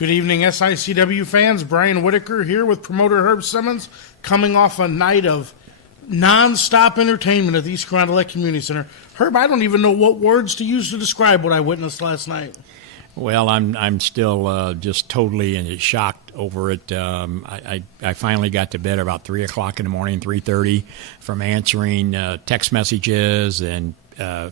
Good evening, SICW fans. Brian Whitaker here with promoter Herb Simmons, coming off a night of non-stop entertainment at the East Grand Lake Community Center. Herb, I don't even know what words to use to describe what I witnessed last night. Well, I'm still just totally shocked over it. I finally got to bed about 3 o'clock in the morning, 3:30, from answering text messages and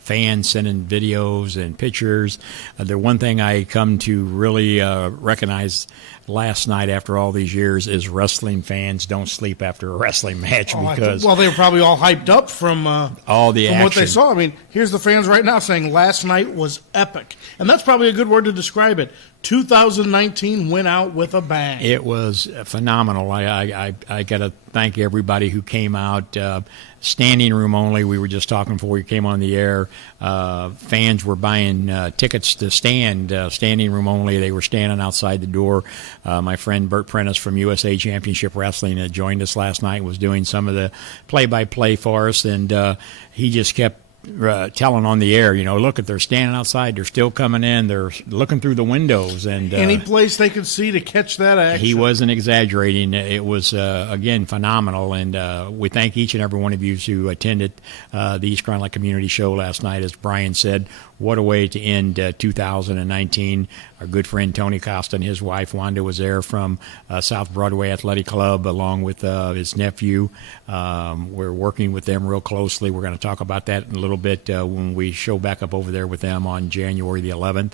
fans sending videos and pictures. The one thing I come to really recognize last night after all these years is wrestling fans don't sleep after a wrestling match because well, they were probably all hyped up from all the action. What they saw. I mean, here's the fans right now saying last night was epic, and that's probably a good word to describe it. 2019 went out with a bang. It was phenomenal. I got to thank everybody who came out. Standing room only. We were just talking before we came on the air. Fans were buying tickets to standing room only. They were standing outside the door. My friend Bert Prentice from USA Championship Wrestling had joined us last night and was doing some of the play-by-play for us, and he just kept telling on the air, look, if they're standing outside, they're still coming in, they're looking through the windows. And any place they could see to catch that action. He wasn't exaggerating. It was, again, phenomenal. And we thank each and every one of you who attended the East Grand Lake Community Show last night. As Brian said, what a way to end 2019. Our good friend Tony Costa and his wife Wanda was there from South Broadway Athletic Club along with his nephew. We're working with them real closely. We're going to talk about that in a little bit when we show back up over there with them on January the 11th.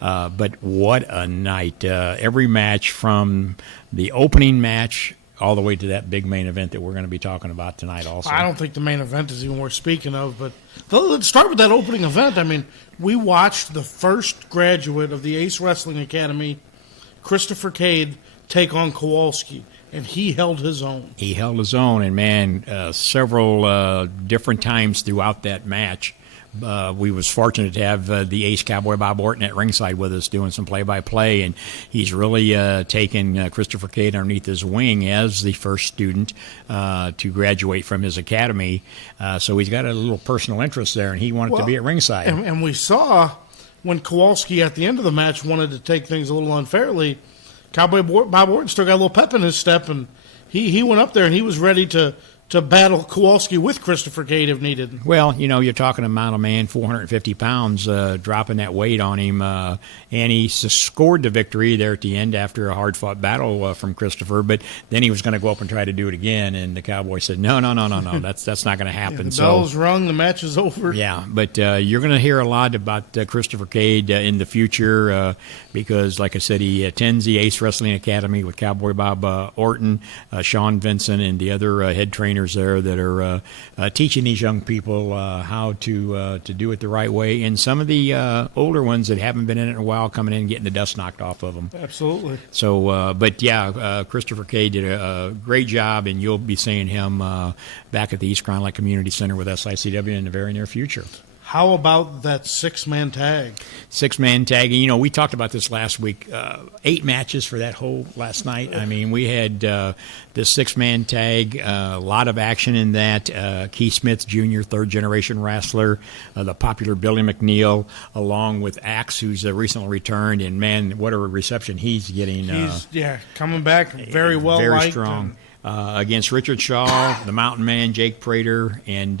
But what a night. Every match from the opening match all the way to that big main event that we're going to be talking about tonight also. I don't think the main event is even worth speaking of, but let's start with that opening event. I mean, we watched the first graduate of the Ace Wrestling Academy, Christopher Cade, take on Kowalski, and he held his own. He held his own, and man, several different times throughout that match, we was fortunate to have the Ace Cowboy Bob Orton at ringside with us doing some play-by-play, and he's really taken Christopher Cade underneath his wing as the first student to graduate from his academy. So he's got a little personal interest there, and he wanted to be at ringside. And we saw when Kowalski at the end of the match wanted to take things a little unfairly, Cowboy Bob Orton still got a little pep in his step, and he went up there and he was ready to battle Kowalski with Christopher Cade if needed. Well, you're talking about a man, 450 pounds, dropping that weight on him, and he scored the victory there at the end after a hard-fought battle from Christopher, but then he was going to go up and try to do it again, and the Cowboy said, no, that's not going to happen. The bell's rung, the match is over. Yeah, but you're going to hear a lot about Christopher Cade in the future because, like I said, he attends the Ace Wrestling Academy with Cowboy Bob Orton, Sean Vincent, and the other head trainers there that are teaching these young people how to do it the right way, and some of the older ones that haven't been in it in a while coming in and getting the dust knocked off of them. Absolutely. So, but yeah, Christopher Cade did a great job, and you'll be seeing him back at the East Grand Lake Community Center with SICW in the very near future. How about that six-man tag? Six-man tag. We talked about this last week. 8 matches for that whole last night. I mean, we had this six-man tag, a lot of action in that. Keith Smith Jr., third-generation wrestler, the popular Billy McNeil, along with Axe, who's recently returned. And, man, what a reception he's getting. He's coming back very well. Very strong. Against Richard Shaw, the Mountain Man, Jake Prater, and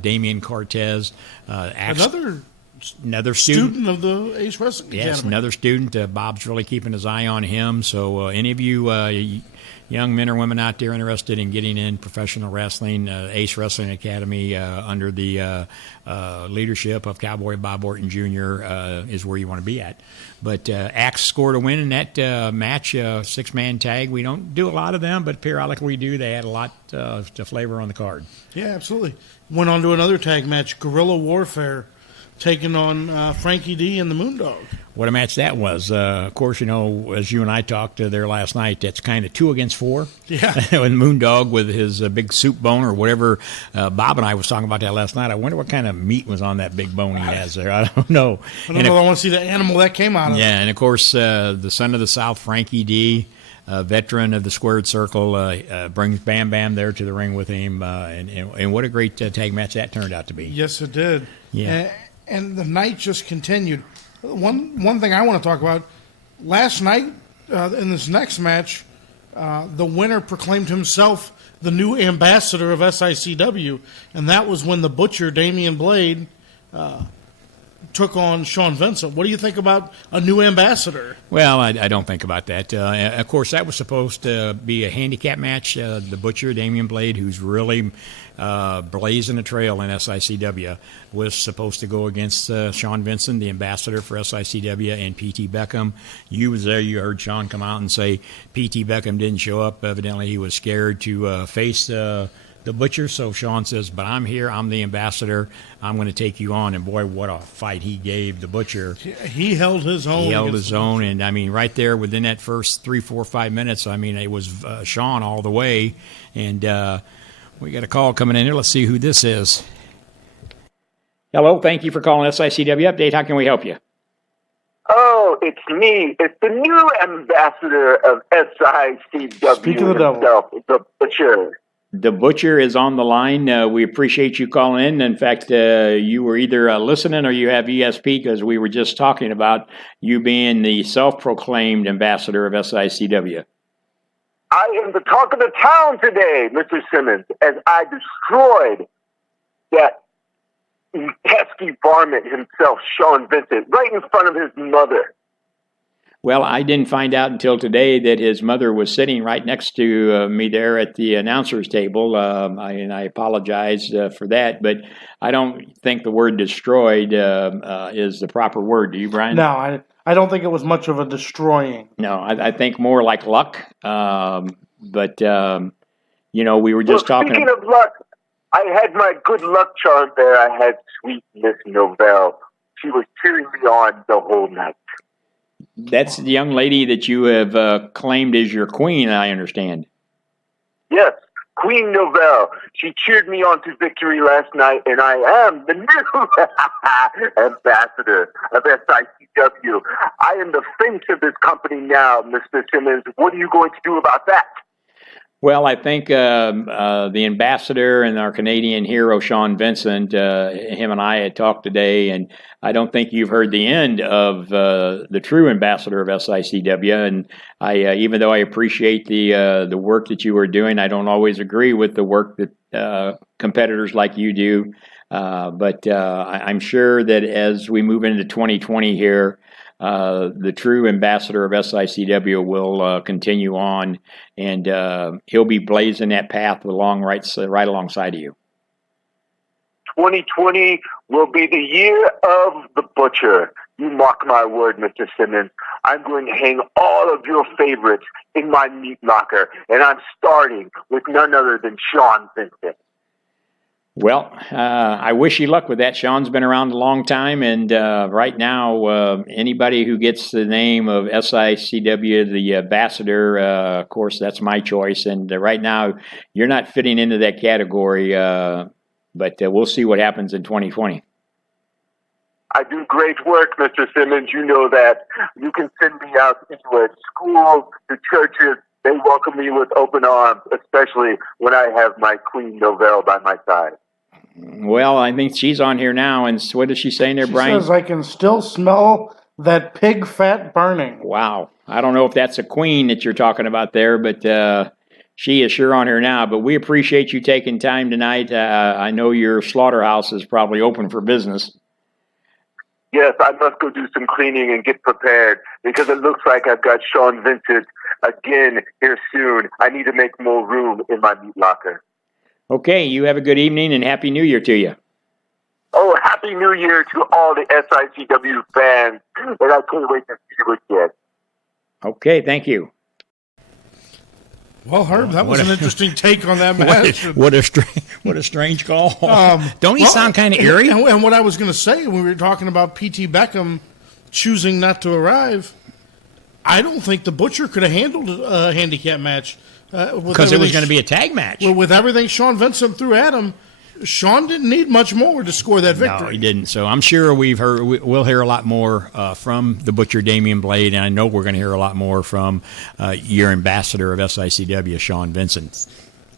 Damian Cortez. Another student of the Ace Wrestling Academy. Yes, another student. Bob's really keeping his eye on him. So any of you young men or women out there interested in getting in professional wrestling, Ace Wrestling Academy under the leadership of Cowboy Bob Orton Jr. Is where you want to be at. But Axe scored a win in that match, six-man tag. We don't do a lot of them, but periodically we do. They add a lot to flavor on the card. Yeah, absolutely. Went on to another tag match, Guerrilla Warfare, taking on Frankie D and the Moondog. What a match that was. Of course, as you and I talked there last night, that's kind of 2 against 4. Yeah. And Moondog with his big soup bone or whatever. Bob and I was talking about that last night. I wonder what kind of meat was on that big bone he has there. I don't know. I want to see the animal that came out of it. Yeah, and of course, the son of the South, Frankie D., veteran of the Squared Circle, brings Bam Bam there to the ring with him. And what a great tag match that turned out to be. Yes, it did. Yeah. And the night just continued. One thing I want to talk about, last night in this next match, the winner proclaimed himself the new ambassador of SICW, and that was when the Butcher, Damian Blade, took on Sean Vincent. What do you think about a new ambassador? Well, I don't think about that. Of course, that was supposed to be a handicap match. The Butcher, Damian Blade, who's really blazing a trail in SICW, was supposed to go against Sean Vincent, the ambassador for SICW, and P.T. Beckham. You was there. You heard Sean come out and say P.T. Beckham didn't show up. Evidently, he was scared to face the Butcher. So Sean says, but I'm here. I'm the ambassador. I'm going to take you on. And boy, what a fight he gave the Butcher. He held his own. He held his own. And, I mean, right there within that first 3, 4, 5 minutes, I mean, it was Sean all the way. And we got a call coming in here. Let's see who this is. Hello. Thank you for calling SICW Update. How can we help you? Oh, it's me. It's the new ambassador of SICW. Speak of the devil. The Butcher. The Butcher is on the line. We appreciate you calling in. In fact, you were either listening or you have ESP, because we were just talking about you being the self-proclaimed ambassador of SICW. I am the talk of the town today, Mr. Simmons, as I destroyed that pesky varmint himself, Sean Vincent, right in front of his mother. Well, I didn't find out until today that his mother was sitting right next to me there at the announcer's table, and I apologize for that, but I don't think the word destroyed is the proper word. Do you, Brian? No, I don't think it was much of a destroying. No, I think more like luck, but, we were just talking. Speaking of luck, I had my good luck charm there. I had sweet Miss Novell. She was cheering me on the whole night. That's the young lady that you have claimed as your queen, I understand. Yes, Queen Novell. She cheered me on to victory last night, and I am the new ambassador of SICW. I am the face of this company now, Mr. Simmons. What are you going to do about that? Well, I think the ambassador and our Canadian hero, Sean Vincent, him and I had talked today, and I don't think you've heard the end of the true ambassador of SICW. And I, even though I appreciate the work that you are doing, I don't always agree with the work that competitors like you do. But I'm sure that as we move into 2020 here, the true ambassador of SICW will continue on, and he'll be blazing that path right alongside of you. 2020 will be the year of the Butcher. You mark my word, Mr. Simmons. I'm going to hang all of your favorites in my meat locker, and I'm starting with none other than Sean Vincent. Well, I wish you luck with that. Sean's been around a long time, and right now, anybody who gets the name of SICW, the ambassador, of course, that's my choice. And right now, you're not fitting into that category, but we'll see what happens in 2020. I do great work, Mr. Simmons. You know that. You can send me out to schools, to churches. They welcome me with open arms, especially when I have my Queen Novell by my side. Well, I think she's on here now, and what is she saying there, Brian? She says, I can still smell that pig fat burning. Wow. I don't know if that's a queen that you're talking about there, but she is sure on here now. But we appreciate you taking time tonight. I know your slaughterhouse is probably open for business. Yes, I must go do some cleaning and get prepared, because it looks like I've got Sean Vincent again here soon. I need to make more room in my meat locker. Okay, you have a good evening, and Happy New Year to you. Oh, Happy New Year to all the SICW fans, and I can't wait to see you again. Okay, thank you. Well, Herb, that was an interesting take on that match. What a strange call. Don't he sound kind of eerie? And what I was going to say, when we were talking about P.T. Beckham choosing not to arrive, I don't think the Butcher could have handled a handicap match. Because it was going to be a tag match. Well, with everything Sean Vincent threw at him, Sean didn't need much more to score that victory. No, he didn't. So I'm sure we'll hear a lot more from the Butcher, Damian Blade, and I know we're going to hear a lot more from your ambassador of SICW, Sean Vincent.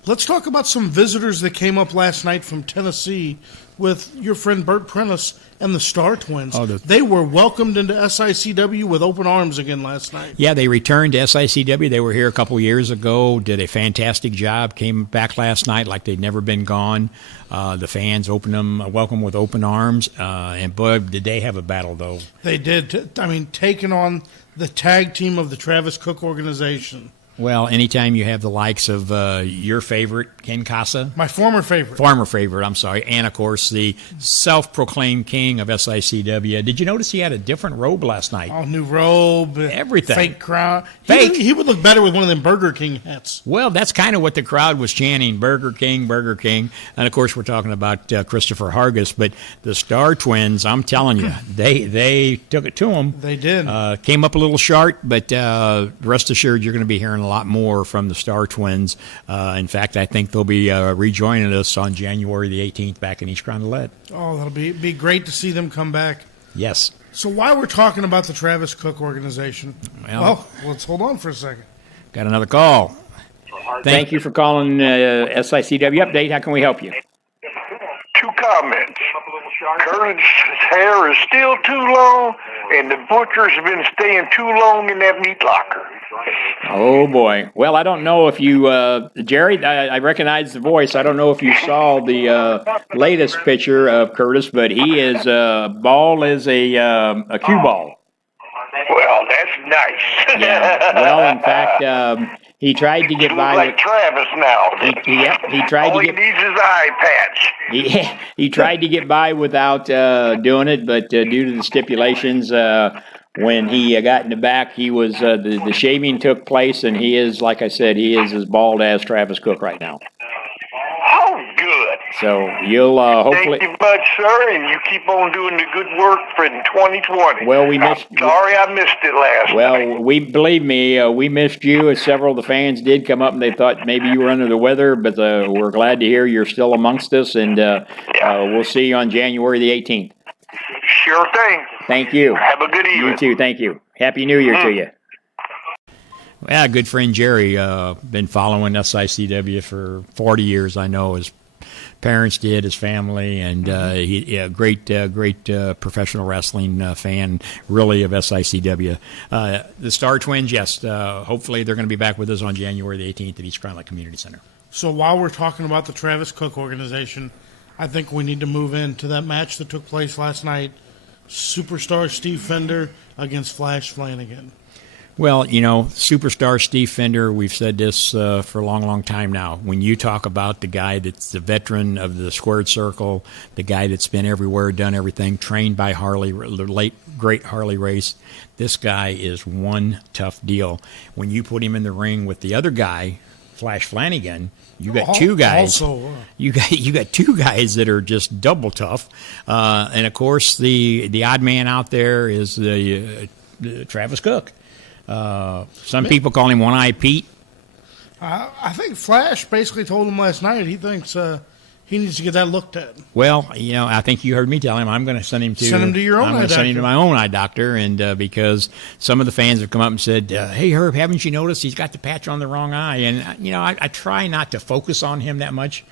Let's talk about some visitors that came up last night from Tennessee with your friend Bert Prentice and the Star Twins. They were welcomed into SICW with open arms again last night. Yeah, they returned to SICW. They were here a couple years ago, did a fantastic job, came back last night like they'd never been gone. The fans welcome with open arms. And, boy, did they have a battle, though. They did. I mean, taking on the tag team of the Travis Cook organization. Well, anytime you have the likes of your favorite, Ken Casa. My former favorite. I'm sorry. And, of course, the self-proclaimed king of SICW. Did you notice he had a different robe last night? Oh, new robe. Everything. Fake crown. Fake. He would look better with one of them Burger King hats. Well, that's kind of what the crowd was chanting, Burger King, Burger King. And, of course, we're talking about Christopher Hargis. But the Star Twins, I'm telling you, they took it to them. They did. Came up a little short, but rest assured you're going to be hearing a lot more from the Star Twins. In fact, I think they'll be rejoining us on January the 18th back in East Carondelet. Oh, that'll be great to see them come back. Yes. So while we're talking about the Travis Cook organization, well let's hold on for a second. Got another call. Thank you for calling SICW Update. How can we help you? 2 comments. Curtis's hair is still too long, and the butcher's been staying too long in that meat locker. Oh, boy. Well, I don't know if you, Jerry, I recognize the voice. I don't know if you saw the latest picture of Curtis, but he is bald as a cue ball. Well, that's nice. Yeah. Well, in fact, he tried to get by like Travis now. He tried All to get. He needs is eye patch. He tried to get by without doing it, but due to the stipulations, when he got in the back, he was the shaving took place, and he is, like I said, he is as bald as Travis Cook right now. Oh, good. So you'll hopefully. Thank you much, sir, and you keep on doing the good work for 2020. Well, we missed. Sorry, I missed it last night. Well, believe me, we missed you. As several of the fans did come up and they thought maybe you were under the weather, but we're glad to hear you're still amongst us, and we'll see you on January the 18th. Sure thing. Thank you. Have a good evening. You too. Thank you. Happy New Year to you. Yeah, good friend Jerry, been following SICW for 40 years, I know. His parents did, his family, and great professional wrestling fan, really, of SICW. The Star Twins, yes, hopefully they're going to be back with us on January the 18th at East Carondelet Community Center. So while we're talking about the Travis Cook organization, I think we need to move into that match that took place last night, Superstar Steve Fender against Flash Flanagan. Well, Superstar Steve Fender, we've said this for a long, long time now. When you talk about the guy that's the veteran of the squared circle, the guy that's been everywhere, done everything, trained by Harley, the late, great Harley Race, this guy is one tough deal. When you put him in the ring with the other guy, Flash Flanagan, you got 2 guys. You got 2 guys that are just double tough, and of course the odd man out there is the Travis Cook. Some people call him One-Eye Pete. I think Flash basically told him last night he thinks he needs to get that looked at. Well, I think you heard me tell him I'm going to send him to your own eye doctor. I'm going to send him to my own eye doctor, and because some of the fans have come up and said, "Hey Herb, haven't you noticed he's got the patch on the wrong eye?" And I try not to focus on him that much.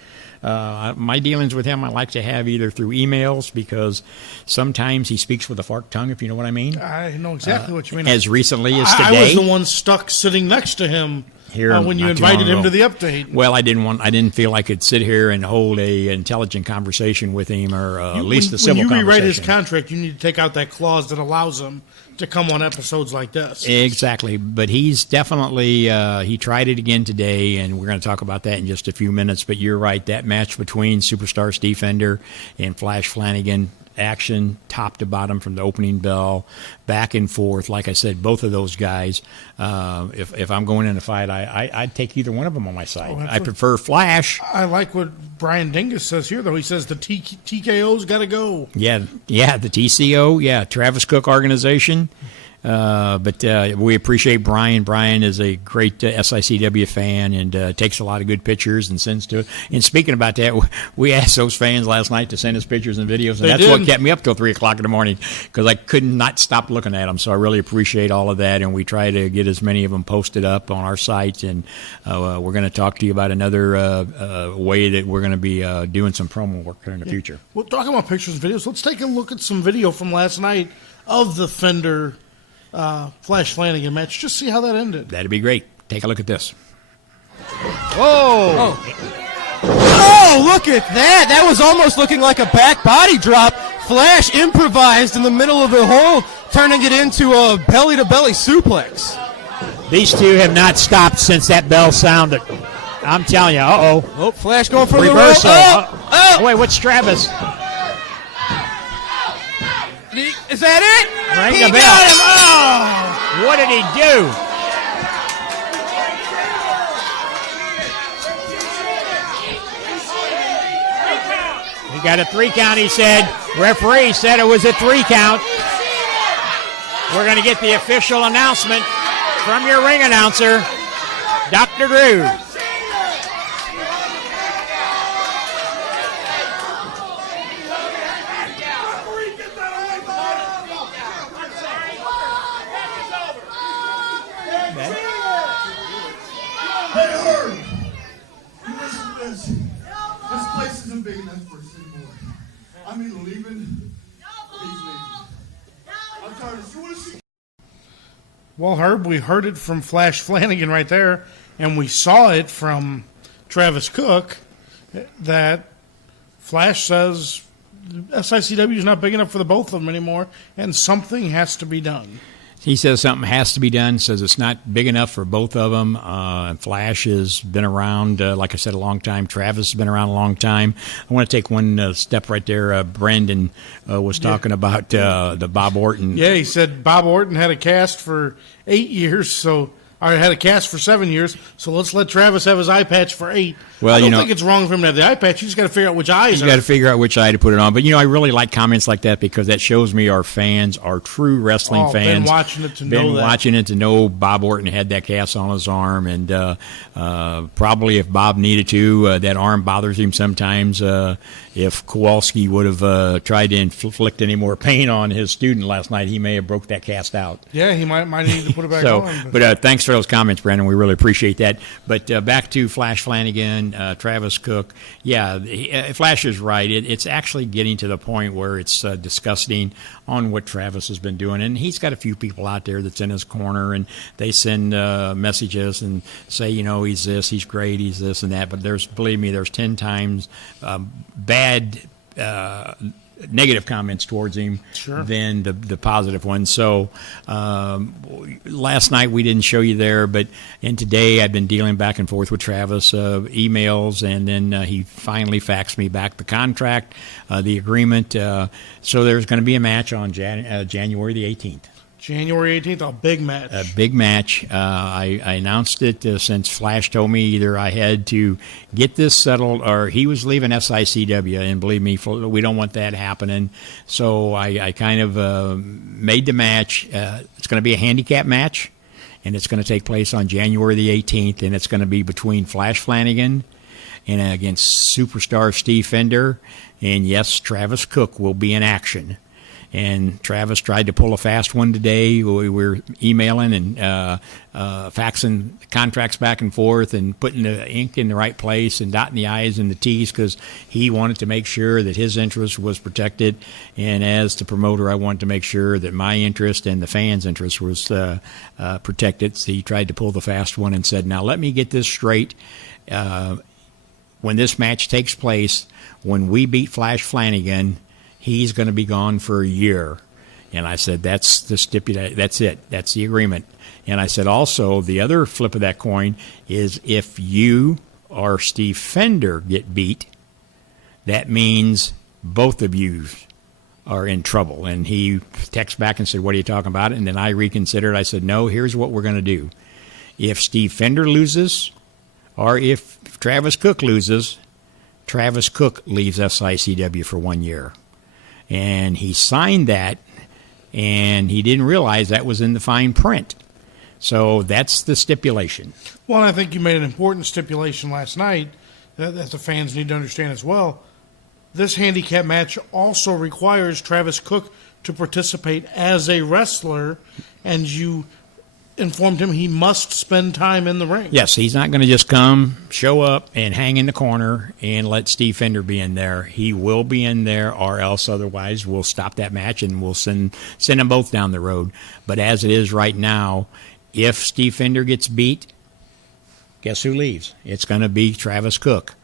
My dealings with him I like to have either through emails, because sometimes he speaks with a forked tongue, if you know what I mean. I know exactly what you mean. As recently as today. I was the one stuck sitting next to him here when you invited him to the update. Well, I didn't feel I could sit here and hold a intelligent conversation with him, or at least a civil conversation. When you rewrite his contract, you need to take out that clause that allows him to come on episodes like this. Exactly. But he's definitely, he tried it again today, and we're going to talk about that in just a few minutes. But you're right, that match between Superstar Steve Fender and Flash Flanagan, action top to bottom from the opening bell, back and forth. Like I said, both of those guys, if I'm going in a fight, I'd take either one of them on my side. I prefer Flash. I like what Brian Dingus says here, though. He says the TKO's got to go. Yeah, the TCO, Travis Cook organization. But we appreciate Brian. Brian is a great SICW fan and takes a lot of good pictures and sends to it. And speaking about that, we asked those fans last night to send us pictures and videos, and that's what kept me up till 3 o'clock in the morning because I could not stop looking at them. So I really appreciate all of that, and we try to get as many of them posted up on our site. And we're going to talk to you about another way that we're going to be doing some promo work in the future. Well, talking about pictures and videos, let's take a look at some video from last night of the Fender Flash Flanagan match. Just see how that ended. That'd be great. Take a look at this. Whoa! Oh, look at that! That was almost looking like a back body drop. Flash improvised in the middle of the hole, turning it into a belly-to-belly suplex. These two have not stopped since that bell sounded. I'm telling you, Oh, Flash going for reversal. the reversal. Oh! Wait, what's Travis? Is that it? Ring He the bell. got him. Oh! What did he do? He got a 3 count, he said. Referee said it was a 3 count. We're going to get the official announcement from your ring announcer, Dr. Drew. This place isn't big enough for us anymore. I'm either leaving or he's leaving. I'm tired of this. Well, Herb, we heard it from Flash Flanagan right there, and we saw it from Travis Cook that Flash says SICW is not big enough for the both of them anymore, and something has to be done. He says something has to be done, says it's not big enough for both of them. Flash has been around, like I said, a long time. Travis has been around a long time. I want to take one step right there. Brandon was talking about the Bob Orton. Yeah, he said Bob Orton had a cast for 8 years, or had a cast for 7 years, so let's let Travis have his eye patch for 8. Well, I don't think it's wrong for him to have the eye patch. You just got to figure out which eyes You got to figure out which eye to put it on. But, I really like comments like that because that shows me our fans, our true wrestling fans. Been watching it to know that. Watching it to know Bob Orton had that cast on his arm. And probably if Bob needed to, that arm bothers him sometimes. If Kowalski would have tried to inflict any more pain on his student last night, he may have broke that cast out. Yeah, he might need to put it back on. But thanks for those comments, Brandon. We really appreciate that. But back to Flash Flanagan, Travis Cook. Yeah, Flash is right. It's actually getting to the point where it's disgusting on what Travis has been doing. And he's got a few people out there that's in his corner, and they send messages and say, he's this, he's great, he's this and that. But believe me, there's 10 times bad negative comments towards him than the positive ones. So last night we didn't show you there, and today I've been dealing back and forth with Travis, emails, and then he finally faxed me back the contract, the agreement. So there's going to be a match on January the 18th. January 18th, a big match. A big match. I announced it since Flash told me either I had to get this settled or he was leaving SICW, and believe me, we don't want that happening. So I kind of made the match. It's going to be a handicap match, and it's going to take place on January the 18th, and it's going to be between Flash Flanagan and against superstar Steve Fender, and yes, Travis Cook will be in action. And Travis tried to pull a fast one today. We were emailing and faxing contracts back and forth and putting the ink in the right place and dotting the I's and the T's because he wanted to make sure that his interest was protected. And as the promoter, I wanted to make sure that my interest and the fans' interest was protected. So he tried to pull the fast one and said, now let me get this straight. When this match takes place, when we beat Flash Flanagan, he's going to be gone for a year. And I said, that's the stipulation. That's it. That's the agreement. And I said, also, the other flip of that coin is if you or Steve Fender get beat, that means both of you are in trouble. And he texted back and said, what are you talking about? And then I reconsidered. I said, no, here's what we're going to do. If Steve Fender loses or if Travis Cook loses, Travis Cook leaves SICW for 1 year. And he signed that and he didn't realize that was in the fine print. So that's the stipulation. Well, and I think you made an important stipulation last night that the fans need to understand as well. This handicap match also requires Travis Cook to participate as a wrestler, and you informed him he must spend time in the ring. Yes, he's not going to just come, show up, and hang in the corner and let Steve Fender be in there. He will be in there, or else otherwise we'll stop that match and we'll send them both down the road. But as it is right now, if Steve Fender gets beat, guess who leaves? It's going to be Travis Cook.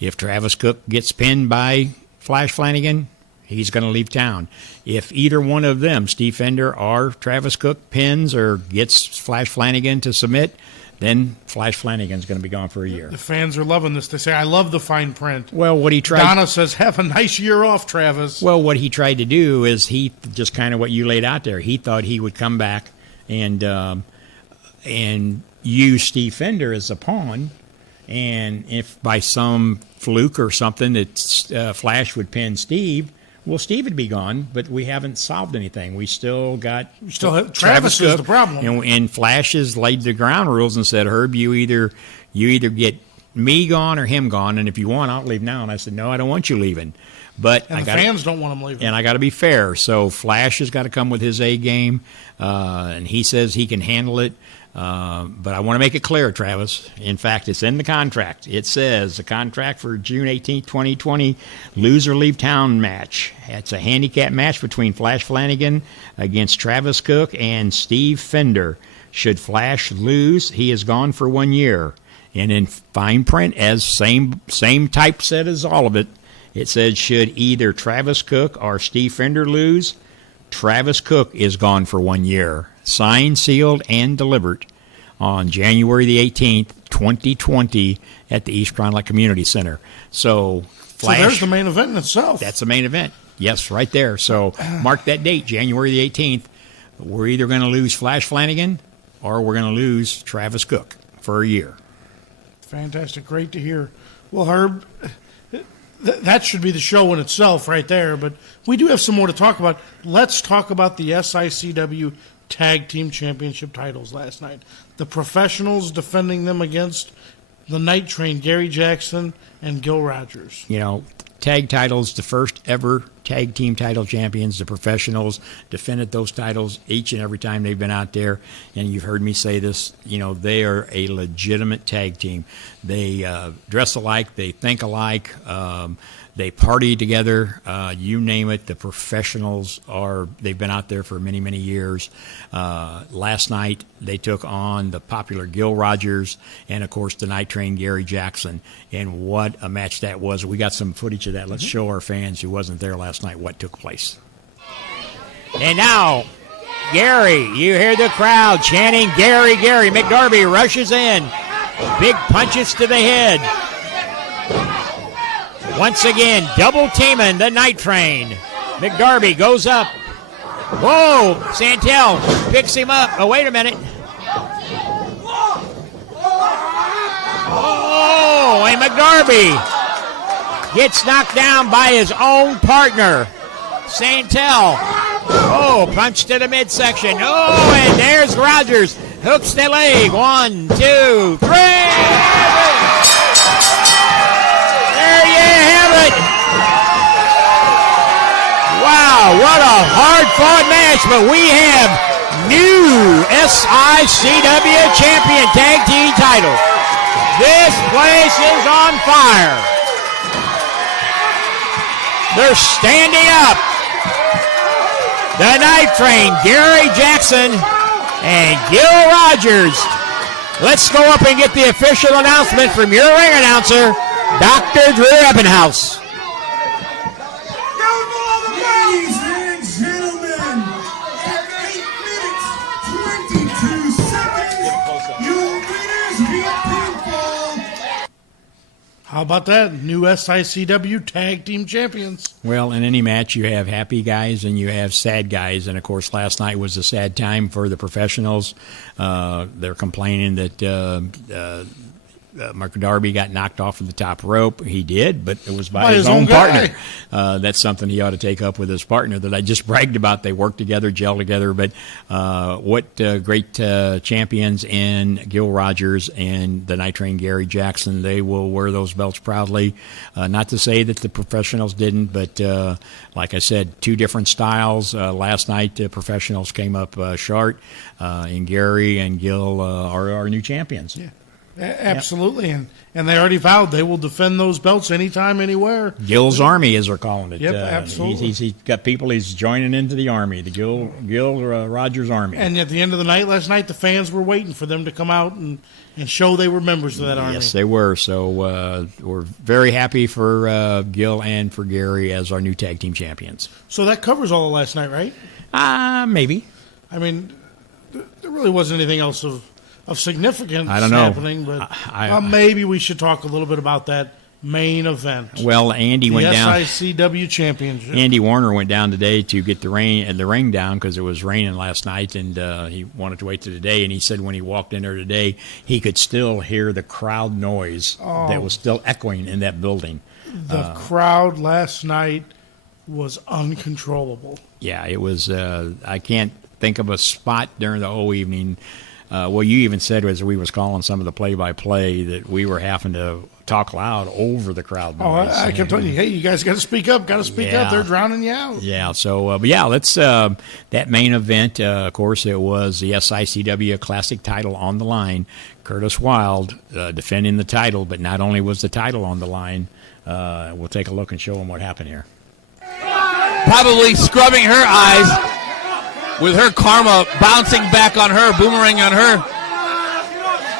If Travis Cook gets pinned by Flash Flanagan, he's going to leave town. If either one of them, Steve Fender or Travis Cook, pins or gets Flash Flanagan to submit, then Flash Flanagan's going to be gone for a year. The fans are loving this. They say, I love the fine print. Well, what he tried... Donna says, have a nice year off, Travis. Well, what he tried to do is he just kind of what you laid out there. He thought he would come back and use Steve Fender as a pawn, and if by some fluke or something that Flash would pin Steve, well, Steve would be gone, but we haven't solved anything. We still got Travis is the problem. And Flash has laid the ground rules and said, Herb, you either get me gone or him gone, and if you want, I'll leave now. And I said, no, I don't want you leaving. But the fans don't want him leaving. And I got to be fair. So Flash has got to come with his A game, and he says he can handle it. But I want to make it clear, Travis. In fact, it's in the contract. It says the contract for June 18, 2020, loser leave town match. It's a handicap match between Flash Flanagan against Travis Cook and Steve Fender. Should Flash lose, he is gone for 1 year. And in fine print, as same typeset as all of it, it said should either Travis Cook or Steve Fender lose, Travis Cook is gone for 1 year. Signed, sealed, and delivered on January the 18th, 2020 at the East Cronlake Community Center. So there's the main event in itself. That's the main event. Yes, right there. So mark that date, January the 18th. We're either going to lose Flash Flanagan or we're going to lose Travis Cook for a year. Fantastic. Great to hear. Well, Herb, that should be the show in itself right there, but we do have some more to talk about. Let's talk about the SICW Tag Team Championship titles last night. The professionals defending them against the Night Train, Gary Jackson and Gil Rogers. You know, tag titles, the first ever tag team title champions, the professionals defended those titles each and every time they've been out there. And you've heard me say this, you know, they are a legitimate tag team. They dress alike, they think alike, they party together, you name it. The professionals they've been out there for many, many years. Last night they took on the popular Gil Rogers and, of course, the Night Train Gary Jackson. And what a match that was. We got some footage of that. Let's show our fans who wasn't there last night what took place. And now, Gary, you hear the crowd chanting, Gary, Gary. McDarby rushes in. Big punches to the head. Once again, double teaming the Night Train. McDarby goes up. Whoa! Santel picks him up. Oh, wait a minute. Oh, and McDarby gets knocked down by his own partner, Santel. Oh, punch to the midsection. Oh, and there's Rogers. Hooks the leg. 1, 2, 3. There you have it. Wow, what a hard-fought match, but we have new SICW Champion Tag Team title. This place is on fire. They're standing up. The Night Train, Gary Jackson and Gil Rogers. Let's go up and get the official announcement from your ring announcer, Dr. Drew Ebbinhouse. Ladies and gentlemen, at 8 minutes, 22 seconds, your winners via pinfall. How about that? New SICW Tag Team Champions. Well, in any match, you have happy guys and you have sad guys. And, of course, last night was a sad time for the professionals. They're complaining that Mark Darby got knocked off of the top rope. He did, but it was by his own partner. That's something he ought to take up with his partner that I just bragged about. They work together, gel together. But what great champions in Gil Rogers and the Night Train Gary Jackson. They will wear those belts proudly. Not to say that the professionals didn't, but like I said, two different styles. Last night, the professionals came up short, and Gary and Gil are our new champions. Yeah. Absolutely, and they already vowed they will defend those belts anytime, anywhere. Gil's Army, as they're calling it. Yep, absolutely. He's got people. He's joining into the Army, the Gil Rogers Army. And at the end of the night last night, the fans were waiting for them to come out and show they were members of that army. Yes, they were. So we're very happy for Gil and for Gary as our new tag team champions. So that covers all of last night, right? Maybe. I mean, there really wasn't anything else of significance I don't know. happening, but maybe we should talk a little bit about that main event. Well, Andy went down. The SICW Championship. Andy Warner went down today to get the ring down because it was raining last night, and he wanted to wait till today. And he said when he walked in there today, he could still hear the crowd noise that was still echoing in that building. The crowd last night was uncontrollable. Yeah, it was. I can't think of a spot during the whole evening. Well, you even said as we was calling some of the play-by-play that we were having to talk loud over the crowd noise. I kept telling you, hey, you guys got to speak up, up. They're drowning you out. Yeah, so, but yeah, let's, that main event, of course, it was the SICW Classic title on the line. Curtis Wilde defending the title, but not only was the title on the line, we'll take a look and show them what happened here. Probably scrubbing her eyes with her karma bouncing back on her, boomerang on her.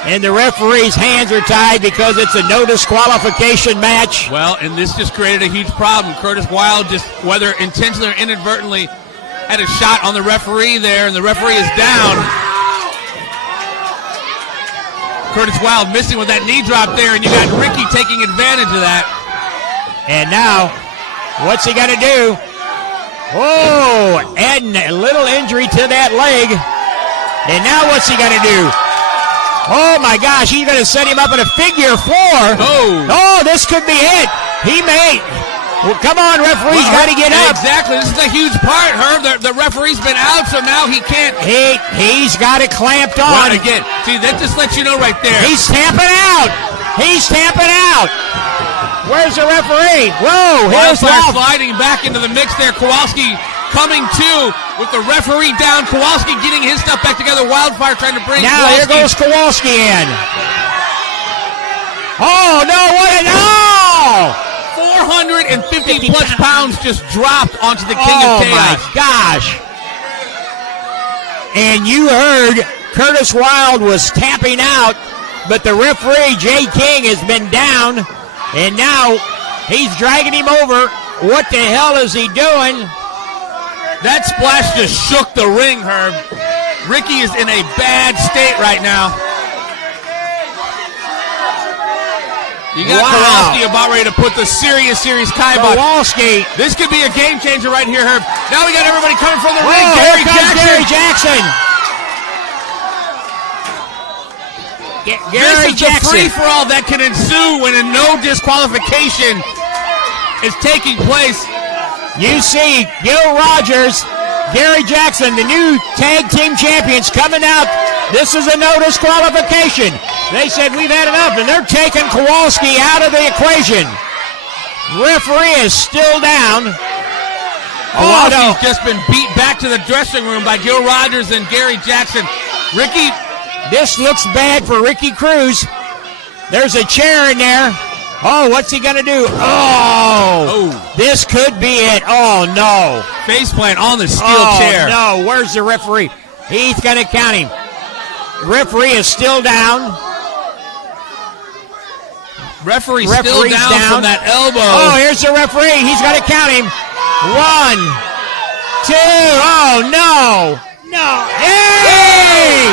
And the referee's hands are tied because it's a no disqualification match. Well, and this just created a huge problem. Curtis Wilde just, whether intentionally or inadvertently, had a shot on the referee there, and the referee is down. Curtis Wilde missing with that knee drop there, and you got Ricky taking advantage of that. And now, what's he got to do? Oh, adding a little injury to that leg. And now what's he going to do? Oh, my gosh, he's going to set him up in a figure four. Oh, this could be it. He may. Well, come on, referee's got to get up. Exactly. This is a huge part, Herb. The referee's been out, so now he can't. He's got it clamped on. Well, again, see, that just lets you know right there. He's tapping out. Where's the referee? Whoa, here's Wildfire sliding back into the mix there. Kowalski coming to with the referee down. Kowalski getting his stuff back together. Wildfire trying to bring now Kowalski. Here goes Kowalski in. Oh, no, what an 450 plus pounds just dropped onto the King of Chaos. Oh, my gosh. And you heard Curtis Wilde was tapping out, but the referee, Jay King, has been down. And now he's dragging him over. What the hell is he doing? That splash just shook the ring, Herb. Ricky is in a bad state right now. You got Kowalski about ready to put the serious kibosh. Kowalski. This could be a game changer right here, Herb. Now we got everybody coming from the ring. Gary Jackson. This is the free-for-all that can ensue when a no disqualification is taking place. You see Gil Rogers, Gary Jackson, the new tag team champions coming out. This is a no disqualification. They said we've had enough, and they're taking Kowalski out of the equation. Referee is still down. Kowalski's just been beat back to the dressing room by Gil Rogers and Gary Jackson. Ricky. This looks bad for Ricky Cruz. There's a chair in there. Oh, what's he going to do? Oh, this could be it. Oh, no. Faceplant on the steel chair. Oh, no. Where's the referee? He's going to count him. Referee is still down. Referee's still down from that elbow. Oh, here's the referee. He's got to count him. 1, 2. Oh, no. Hey!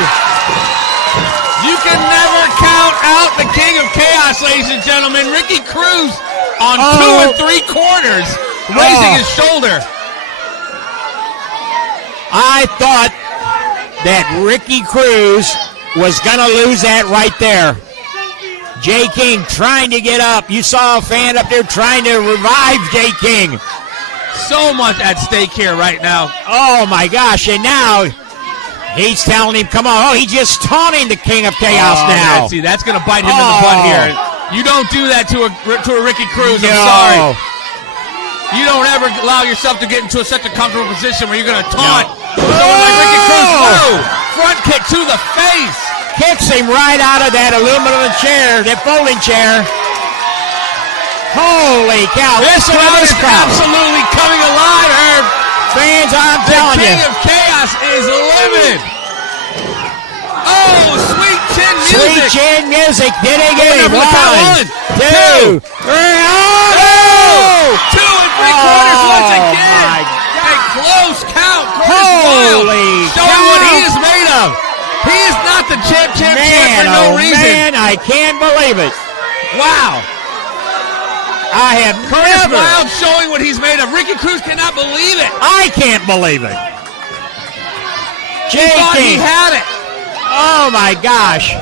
You can never count out the King of Chaos, ladies and gentlemen. Ricky Cruz on 2 3/4, raising his shoulder. I thought that Ricky Cruz was going to lose that right there. Jay King trying to get up. You saw a fan up there trying to revive Jay King. So much at stake here right now. Oh, my gosh. And now he's telling him, come on. Oh, he's just taunting the King of Chaos now. Man, see, that's going to bite him in the butt here. You don't do that to a Ricky Cruz. I'm sorry. You don't ever allow yourself to get into such a comfortable position where you're going to taunt someone like Ricky Cruz. Whoa! Front kick to the face. Kicks him right out of that aluminum chair, that folding chair. Holy cow. This crowd is absolutely coming alive, Herb. Fans, I'm telling you. The King of Chaos is livid. Oh, sweet chin music. Sweet chin music. Did he get it? 1, 2, 3. 2 3/4 once again. A close count. Holy cow. Showing what he is made of. He is not the champ for no reason. Man, I can't believe it. Wow. I have Curtis never. Wild showing what he's made of. Ricky Cruz cannot believe it. I can't believe it. He thought he had it. Oh, my gosh.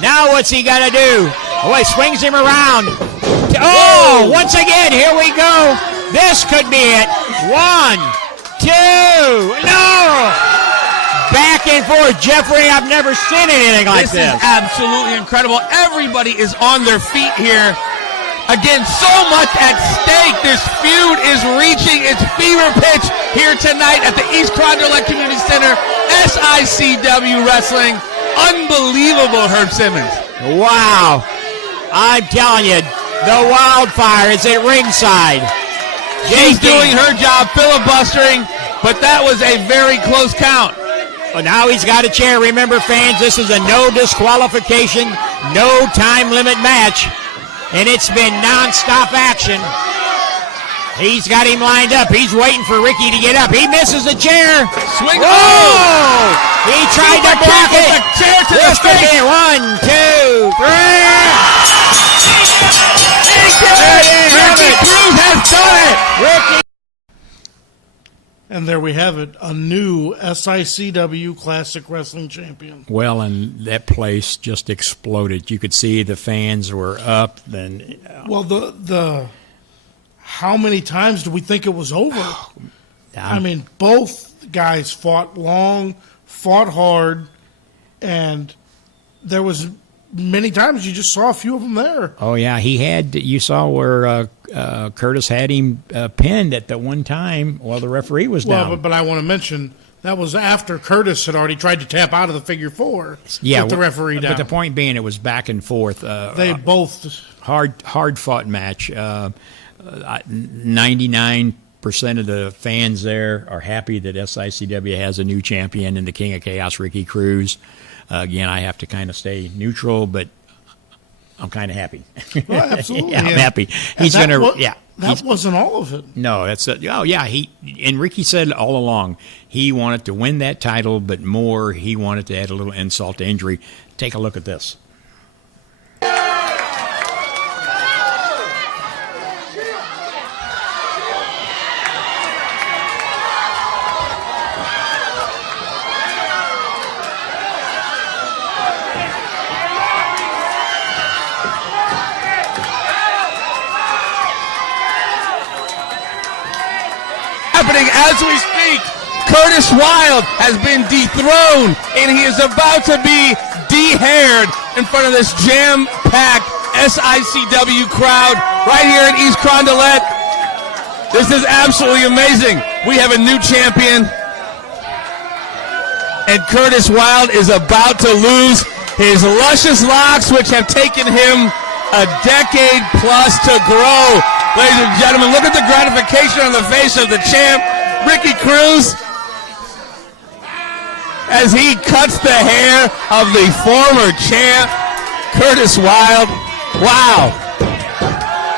Now what's he got to do? Oh, he swings him around. Oh, once again, here we go. This could be it. 1, 2, no. Back and forth. Jeffrey, I've never seen anything like this. This is absolutely incredible. Everybody is on their feet here. Again, so much at stake. This feud is reaching its fever pitch here tonight at the East Fond du Lac Community Center. SICW-Wrestling. Unbelievable, Herb Simmons. Wow. I'm telling you, the wildfire is at ringside. She's doing her job filibustering, but that was a very close count. Well, now he's got a chair. Remember, fans, this is a no disqualification, no time limit match. And it's been non-stop action. He's got him lined up. He's waiting for Ricky to get up. He misses the chair. Swing. Oh! He tried to block it. The chair to the face. 1, 2, 3. Ricky Cruz has done it. Ricky. And there we have it, a new SICW Classic Wrestling Champion. Well, and that place just exploded. You could see the fans were up. Then, well, the how many times do we think it was over? I mean, both guys fought long, fought hard, and there was many times you just saw a few of them there. Oh yeah, you saw where Curtis had him pinned at the one time while the referee was down. But I want to mention that was after Curtis had already tried to tap out of the figure four with the referee down. But the point being, it was back and forth. They both hard fought match. 99% of the fans there are happy that SICW has a new champion in the King of Chaos, Ricky Cruz. Again, I have to kind of stay neutral, but I'm kind of happy. Well, absolutely. Yeah, I'm happy. He's going to, That wasn't all of it. No, that's and Ricky said all along he wanted to win that title, but more he wanted to add a little insult to injury. Take a look at this. As we speak, Curtis Wild has been dethroned, and he is about to be de-haired in front of this jam-packed SICW crowd right here in East Fond du Lac. This is absolutely amazing. We have a new champion, and Curtis Wild is about to lose his luscious locks, which have taken him a decade plus to grow. Ladies and gentlemen, look at the gratification on the face of the champ, Ricky Cruz, as he cuts the hair of the former champ, Curtis Wild. Wow.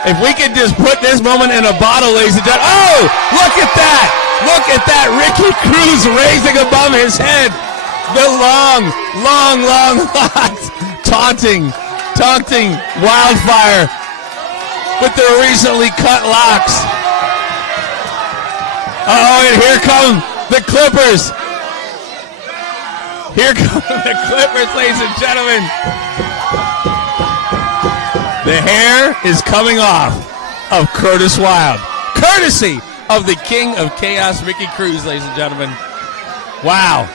If we could just put this moment in a bottle, ladies and gentlemen. Oh, look at that. Look at that. Ricky Cruz raising above his head the long locks, taunting Wildfire with their recently cut locks. Oh, and here come the Clippers. Here come the Clippers, ladies and gentlemen. The hair is coming off of Curtis Wild, courtesy of the King of Chaos, Ricky Cruz, ladies and gentlemen. Wow.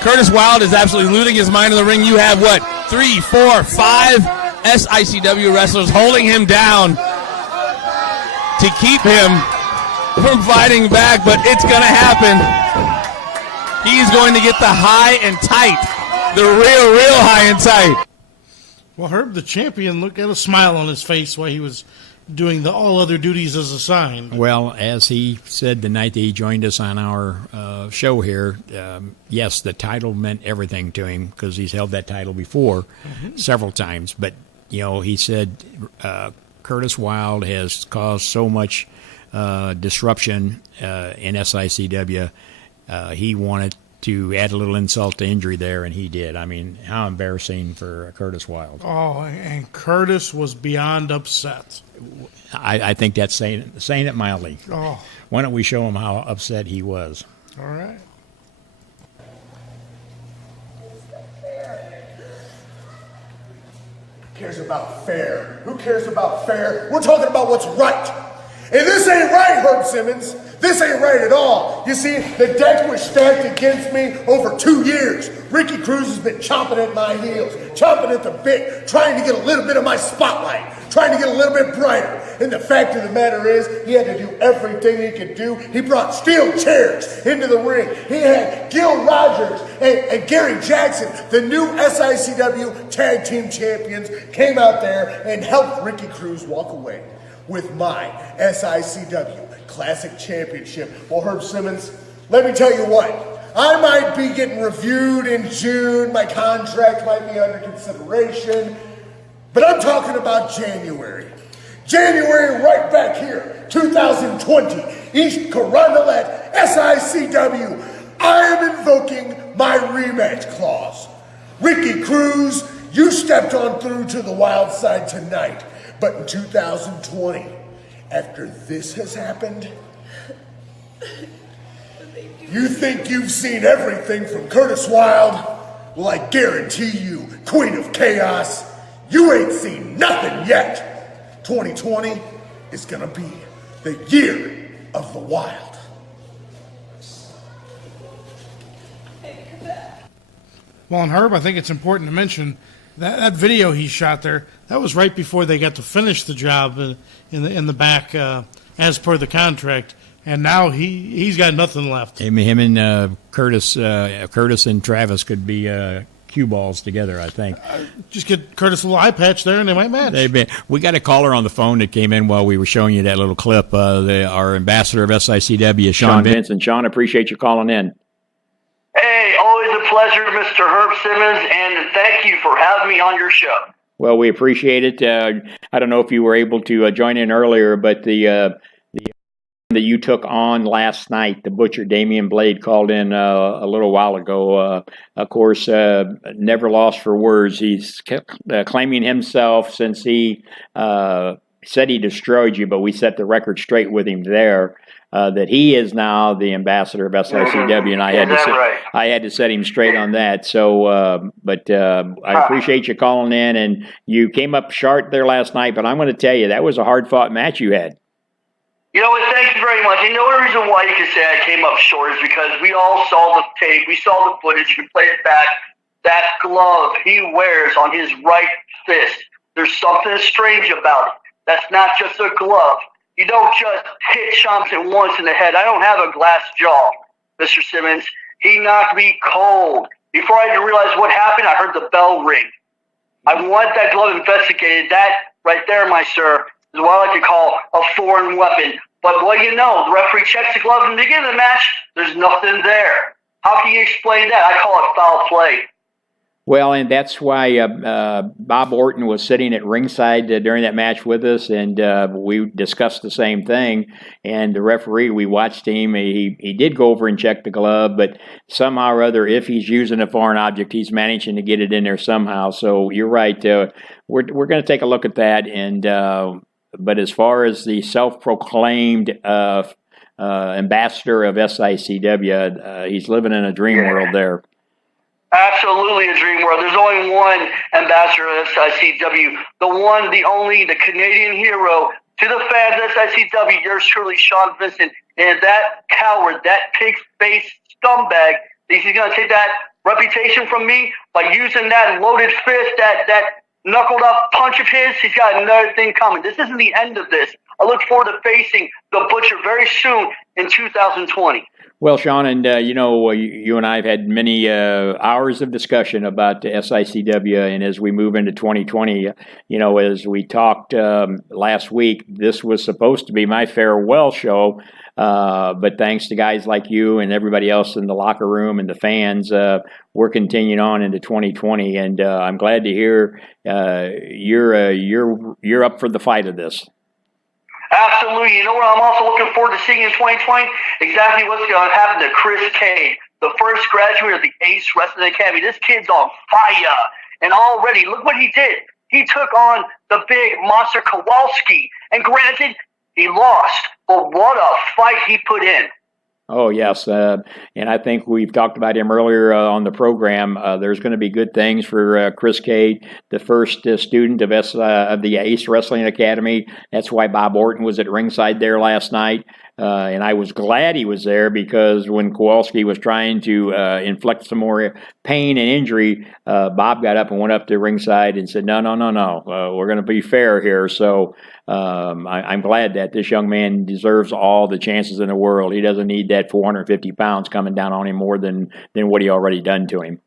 Curtis Wild is absolutely losing his mind in the ring. You have, 3, 4, 5 SICW wrestlers holding him down to keep him from fighting back, but it's going to happen. He's going to get the high and tight, the real high and tight. Well, Herb, the champion, looked at a smile on his face while he was doing the all other duties as assigned. Well, as he said the night that he joined us on our show here, yes, the title meant everything to him because he's held that title before several times. But, he said Curtis Wild has caused so much disruption in SICW. He wanted to add a little insult to injury there, and he did. I mean, how embarrassing for Curtis Wild. Oh, and Curtis was beyond upset. I think that's saying it mildly. Oh. Why don't we show him how upset he was? All right. Who cares about fair? Who cares about fair? We're talking about what's right. And this ain't right, Herb Simmons. This ain't right at all. You see, the deck was stacked against me over 2 years. Ricky Cruz has been chomping at my heels, chomping at the bit, trying to get a little bit of my spotlight, trying to get a little bit brighter. And the fact of the matter is, he had to do everything he could do. He brought steel chairs into the ring. He had Gil Rogers and Gary Jackson, the new SICW Tag Team Champions, came out there and helped Ricky Cruz walk away with my SICW Classic Championship. Well, Herb Simmons, let me tell you what. I might be getting reviewed in June. My contract might be under consideration. But I'm talking about January. January right back here, 2020, East Carondelet, SICW. I am invoking my rematch clause. Ricky Cruz, you stepped on through to the wild side tonight. But in 2020, after this has happened, you think you've seen everything from Curtis Wild? Well, I guarantee you, Queen of Chaos, you ain't seen nothing yet. 2020 is gonna be the year of the Wild. Well, and Herb, I think it's important to mention that video he shot there, that was right before they got to finish the job in the back as per the contract. And now he's got nothing left. Him and Curtis and Travis could be cue balls together, I think. Just get Curtis a little eye patch there, and they might match. We got a caller on the phone that came in while we were showing you that little clip. Our ambassador of SICW, Sean Vince. And Sean, appreciate you calling in. Hey, always a pleasure, Mr. Herb Simmons, and thank you for having me on your show. Well, we appreciate it. I don't know if you were able to join in earlier, but the that you took on last night, the Butcher Damian Blade called in a little while ago. Of course, never lost for words. He's claiming himself since he said he destroyed you, but we set the record straight with him there. That he is now the ambassador of SICW, and I had to set him straight on that. So, I appreciate you calling in, and you came up short there last night. But I'm going to tell you, that was a hard fought match you had. You know what? Thank you very much. And the only reason why you can say I came up short is because we all saw the tape, we saw the footage, we played it back. That glove he wears on his right fist, there's something strange about it. That's not just a glove. You don't just hit Thompson once in the head. I don't have a glass jaw, Mr. Simmons. He knocked me cold. Before I even realized what happened, I heard the bell ring. I want that glove investigated. That right there, my sir, is what I like to call a foreign weapon. But what do you know? The referee checks the glove in the beginning of the match. There's nothing there. How can you explain that? I call it foul play. Well, and that's why Bob Orton was sitting at ringside during that match with us, and we discussed the same thing. And the referee, we watched him. He did go over and check the glove, but somehow or other, if he's using a foreign object, he's managing to get it in there somehow. So you're right. We're going to take a look at that. And but as far as the self-proclaimed ambassador of SICW, he's living in a dream world there. Absolutely a dream world. There's only one ambassador of SICW, the one, the only, the Canadian hero. To the fans of SICW, yours truly, Sean Vincent. And that coward, that pig-faced scumbag, he's going to take that reputation from me by using that loaded fist, that knuckled-up punch of his. He's got another thing coming. This isn't the end of this. I look forward to facing the Butcher very soon in 2020. Well, Sean, and you and I have had many hours of discussion about SICW, and as we move into 2020, as we talked last week, this was supposed to be my farewell show, but thanks to guys like you and everybody else in the locker room and the fans, we're continuing on into 2020, and I'm glad to hear you're up for the fight of this. Absolutely. You know what I'm also looking forward to seeing in 2020? Exactly what's going to happen to Chris Cade, the first graduate of the Ace Wrestling Academy. This kid's on fire. And already, look what he did. He took on the big monster Kowalski. And granted, he lost. But what a fight he put in. Oh, yes. And I think we've talked about him earlier on the program. There's going to be good things for Chris Cade, the first student of the Ace Wrestling Academy. That's why Bob Orton was at ringside there last night. And I was glad he was there because when Kowalski was trying to inflict some more pain and injury, Bob got up and went up to ringside and said, no, we're going to be fair here. So I'm glad that this young man deserves all the chances in the world. He doesn't need that 450 pounds coming down on him more than what he already done to him.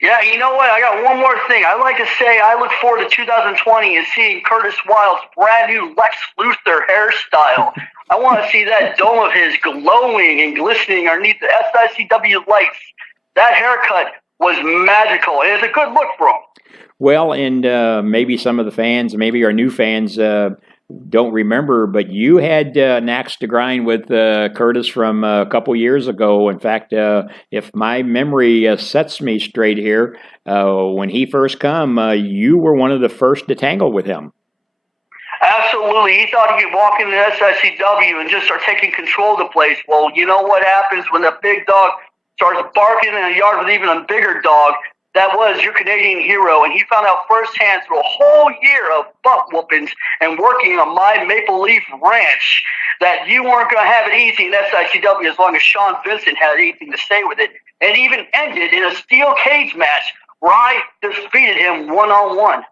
Yeah, you know what? I got one more thing. I'd like to say I look forward to 2020 and seeing Curtis Wild's brand new Lex Luthor hairstyle. I want to see that dome of his glowing and glistening underneath the SICW lights. That haircut was magical, and it's a good look for him. Well, and maybe some of the fans, maybe our new fans, don't remember, but you had an axe to grind with Curtis from a couple years ago. In fact, if my memory sets me straight here, when he first come, you were one of the first to tangle with him. Absolutely. He thought he could walk into SICW and just start taking control of the place. Well, you know what happens when the big dog starts barking in a yard with even a bigger dog? That was your Canadian hero, and he found out firsthand through a whole year of butt whoopings and working on my Maple Leaf Ranch that you weren't going to have it easy in SICW as long as Sean Vincent had anything to say with it. And even ended in a steel cage match where I defeated him one-on-one.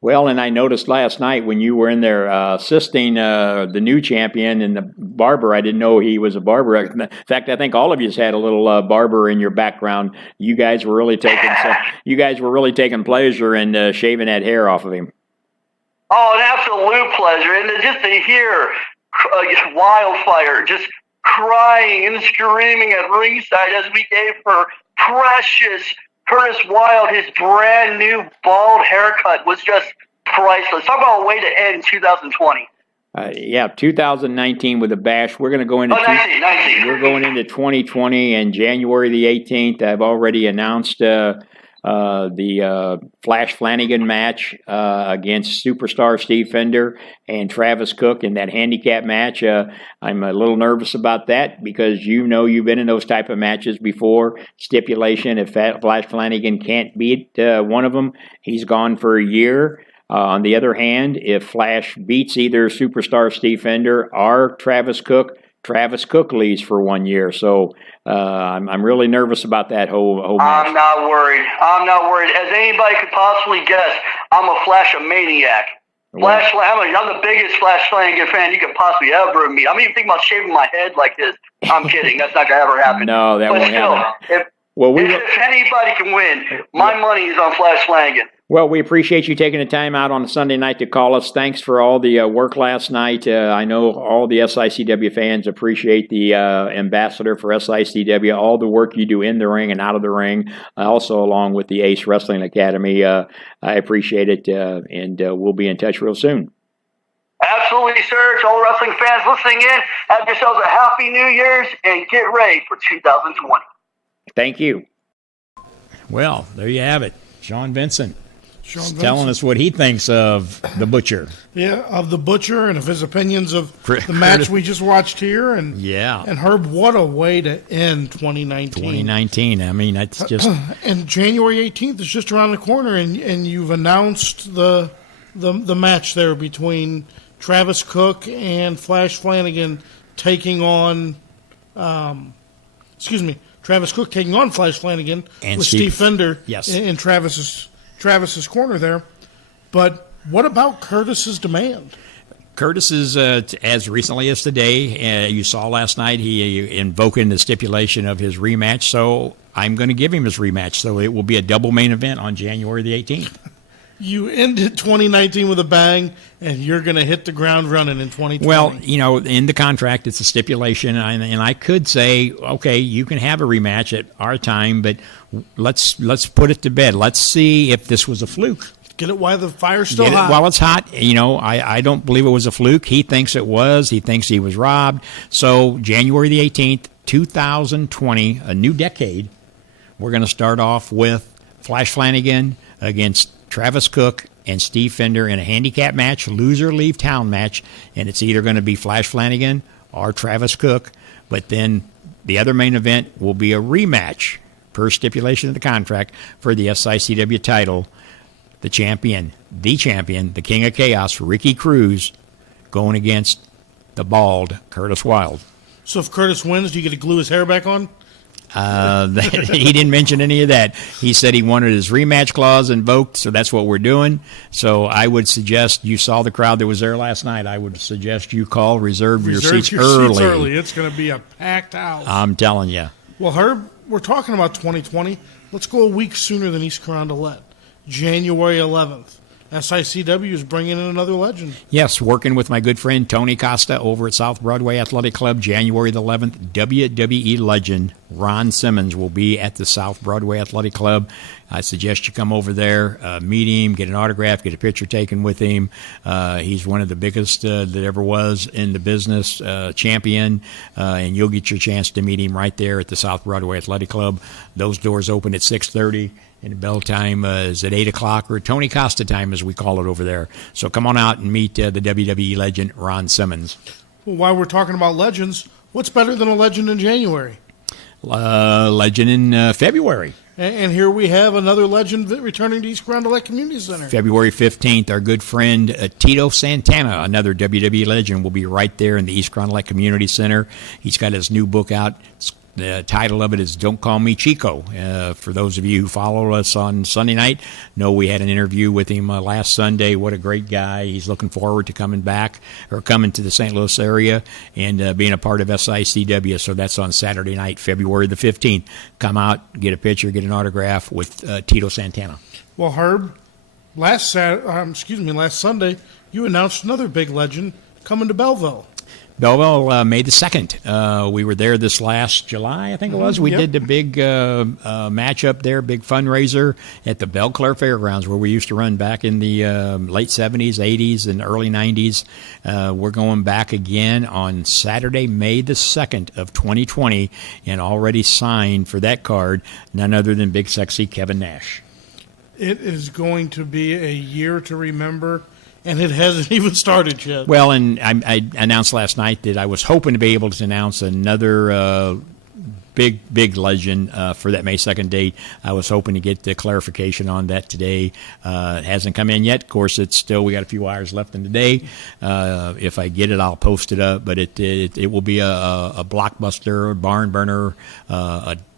Well, and I noticed last night when you were in there assisting the new champion and the barber, I didn't know he was a barber. In fact, I think all of you had a little barber in your background. You guys were really taking pleasure in shaving that hair off of him. Oh, an absolute pleasure. And just to hear Wildfire just crying and screaming at ringside as we gave her precious Curtis Wild his brand new bald haircut was just priceless. Talk about a way to end 2020. 2019 with a bash. We're going to go into 19. We're going into 2020, and January the 18th. I've already announced the Flash Flanagan match against Superstar Steve Fender and Travis Cook in that handicap match. I'm a little nervous about that because you've been in those type of matches before. Stipulation: if Flash Flanagan can't beat one of them, he's gone for a year. On the other hand, if Flash beats either Superstar Steve Fender or Travis Cook leaves for 1 year. So I'm really nervous about that whole match. I'm not worried. As anybody could possibly guess, I'm a Flash-a-maniac. I'm the biggest Flash Flanagan fan you could possibly ever meet. I'm even thinking about shaving my head like this. I'm kidding. That's not going to ever happen. No, that won't happen. If anybody can win, my money is on Flash Flanagan. Well, we appreciate you taking the time out on a Sunday night to call us. Thanks for all the work last night. I know all the SICW fans appreciate the ambassador for SICW, all the work you do in the ring and out of the ring, also along with the Ace Wrestling Academy. I appreciate it, and we'll be in touch real soon. Absolutely, sir. To all the wrestling fans listening in, have yourselves a happy New Year's and get ready for 2020. Thank you. Well, there you have it. Sean Vincent. Sean telling Vincent. us what he thinks of the Butcher. Yeah, of the Butcher and of his opinions of Curtis- the match we just watched here. And Yeah. and Herb, what a way to end 2019. 2019. I mean, that's just And January 18th is just around the corner, and you've announced the match there between Travis Cook and Flash Flanagan taking on, Travis Cook taking on Flash Flanagan And with Steve- Steve Fender Yes. in Travis's corner there. But what about Curtis's demand? Curtis is, as recently as today, you saw last night, he invoking the stipulation of his rematch. So I'm going to give him his rematch. So it will be a double main event on January the 18th. You ended 2019 with a bang, and you're going to hit the ground running in 2020. Well, in the contract, it's a stipulation, and I could say, okay, you can have a rematch at our time, but let's put it to bed. Let's see if this was a fluke. Get it while the fire's still Get it hot. while it's hot. I don't believe it was a fluke. He thinks it was. He thinks he was robbed. So January the 18th, 2020, a new decade, we're going to start off with Flash Flanagan against Travis Cook and Steve Fender in a handicap match, loser leave town match, and it's either going to be Flash Flanagan or Travis Cook. But then the other main event will be a rematch per stipulation of the contract for the SICW title. The champion, the King of Chaos, Ricky Cruz, going against the bald Curtis Wilde. So if Curtis wins, do you get to glue his hair back on? He didn't mention any of that. He said he wanted his rematch clause invoked, so that's what we're doing. So I would suggest, you saw the crowd that was there last night, I would suggest you reserve your seats early. It's going to be a packed house. I'm telling you. Well, Herb, we're talking about 2020. Let's go a week sooner than East Carondelet. January 11th. SICW is bringing in another legend. Yes, working with my good friend Tony Costa over at South Broadway Athletic Club, January the 11th. WWE legend Ron Simmons will be at the South Broadway Athletic Club. I suggest you come over there, meet him, get an autograph, get a picture taken with him. He's one of the biggest that ever was in the business, champion, and you'll get your chance to meet him right there at the South Broadway Athletic Club. Those doors open at 6:30. And the bell time is at 8 o'clock, or Tony Costa time, as we call it over there. So come on out and meet the WWE legend, Ron Simmons. Well, while we're talking about legends, what's better than a legend in January? Legend in February. And here we have another legend returning to East Carondelet Community Center. February 15th, our good friend Tito Santana, another WWE legend, will be right there in the East Carondelet Community Center. He's got his new book out. The title of it is Don't Call Me Chico. For those of you who follow us on Sunday night, know we had an interview with him last Sunday. What a great guy. He's looking forward to coming back, or coming to the St. Louis area and being a part of SICW. So that's on Saturday night, February the 15th. Come out, get a picture, get an autograph with Tito Santana. Well, Herb, last Sunday, you announced another big legend coming to Belleville. Belleville, May the 2nd. We were there this last July, I think it was. We did the big match up there, big fundraiser at the Belle Claire Fairgrounds, where we used to run back in the late 70s, 80s, and early 90s. We're going back again on Saturday, May the 2nd of 2020, and already signed for that card, none other than Big Sexy Kevin Nash. It is going to be a year to remember. And it hasn't even started yet. Well, and I announced last night that I was hoping to be able to announce another big legend for that May 2nd date. I was hoping to get the clarification on that today. It hasn't come in yet. Of course, we got a few hours left in the day. If I get it, I'll post it up. But it will be a blockbuster, barn burner,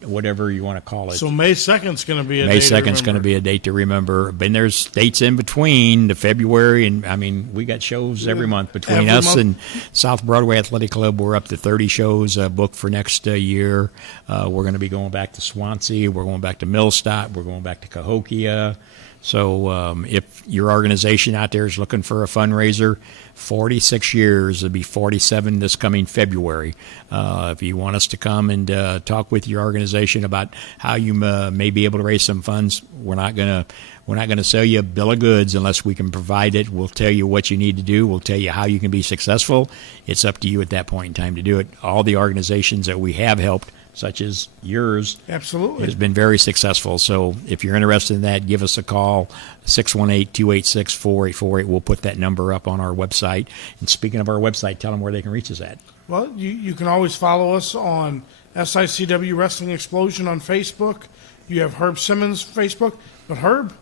whatever you want to call it. So May 2nd is going to be a May date 2nd is going to be a date to remember. But there's dates in between the February, and I mean, we got shows every month between us and South Broadway Athletic Club. We're up to 30 shows booked for next year. We're going to be going back to Swansea. We're going back to Millstadt. We're going back to Cahokia. So if your organization out there is looking for a fundraiser, 46 years, it'll be 47 this coming February. If you want us to come and talk with your organization about how you may be able to raise some funds, we're not going to sell you a bill of goods unless we can provide it. We'll tell you what you need to do. We'll tell you how you can be successful. It's up to you at that point in time to do it. All the organizations that we have helped such as yours, Absolutely. has been very successful. So if you're interested in that, give us a call, 618-286-4848. We'll put that number up on our website. And speaking of our website, tell them where they can reach us at. Well, you can always follow us on SICW Wrestling Explosion on Facebook. You have Herb Simmons' Facebook. But, Herb,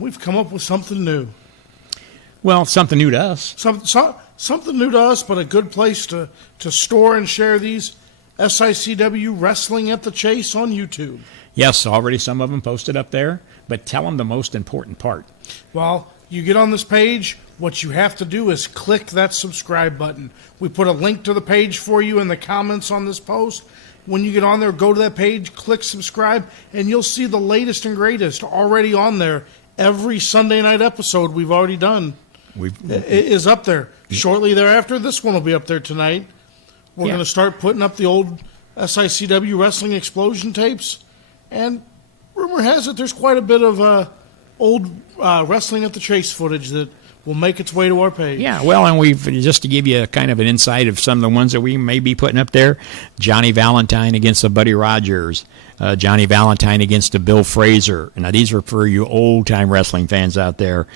we've come up with something new. Well, something new to us. Something new to us, but a good place to store and share these. SICW Wrestling at the Chase on YouTube. Yes, already some of them posted up there, but tell them the most important part. Well, you get on this page, what you have to do is click that subscribe button. We put a link to the page for you in the comments on this post. When you get on there, go to that page, click subscribe, and you'll see the latest and greatest already on there. Every Sunday night episode we've already done is up there. Shortly thereafter, this one will be up there tonight. We're going to start putting up the old SICW Wrestling Explosion tapes. And rumor has it there's quite a bit of old Wrestling at the Chase footage that will make its way to our page. Yeah, well, and we've, just to give you kind of an insight of some of the ones that we may be putting up there, Johnny Valentine against the Buddy Rogers, Johnny Valentine against the Bill Fraser. Now, these are for you old-time wrestling fans out there.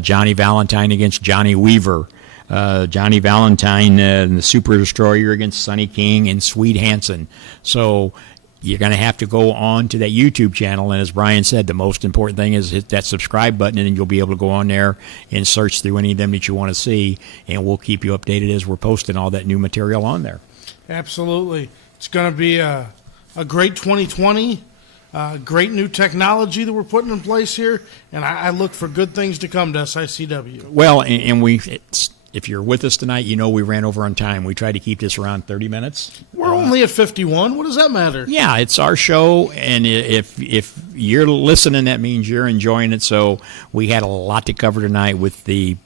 Johnny Valentine against Johnny Weaver. Johnny Valentine and the Super Destroyer against Sonny King and Sweet Hansen. So you're going to have to go on to that YouTube channel, and as Brian said, the most important thing is hit that subscribe button, and then you'll be able to go on there and search through any of them that you want to see, and we'll keep you updated as we're posting all that new material on there. Absolutely. It's going to be a great 2020, great new technology that we're putting in place here, and I look for good things to come to SICW. Well, and if you're with us tonight, you know we ran over on time. We tried to keep this around 30 minutes. We're only at 51. What does that matter? Yeah, it's our show, and if you're listening, that means you're enjoying it. So we had a lot to cover tonight with the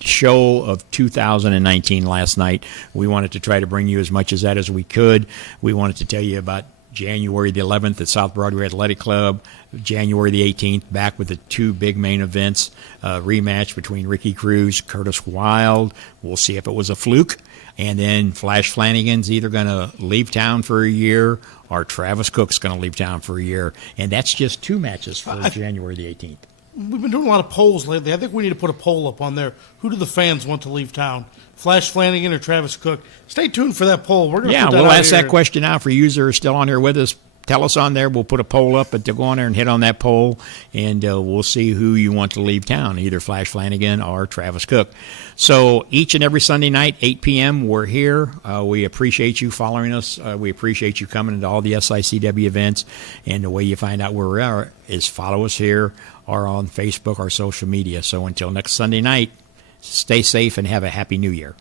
show of 2019 last night. We wanted to try to bring you as much as that as we could. We wanted to tell you about January the 11th at South Broadway Athletic Club, January the 18th, back with the two big main events, rematch between Ricky Cruz, Curtis Wilde. We'll see if it was a fluke. And then Flash Flanagan's either going to leave town for a year or Travis Cook's going to leave town for a year. And that's just two matches for January the 18th. We've been doing a lot of polls lately. I think we need to put a poll up on there. Who do the fans want to leave town? Flash Flanagan or Travis Cook? Stay tuned for that poll. We're going to put that we'll out ask here. that question out for users who are still on here with us. Tell us on there. We'll put a poll up, but to go on there and hit on that poll, and we'll see who you want to leave town, either Flash Flanagan or Travis Cook. So each and every Sunday night, 8 p.m., we're here. We appreciate you following us. We appreciate you coming into all the SICW events. And the way you find out where we are is follow us here or on Facebook or social media. So until next Sunday night, stay safe and have a happy new year.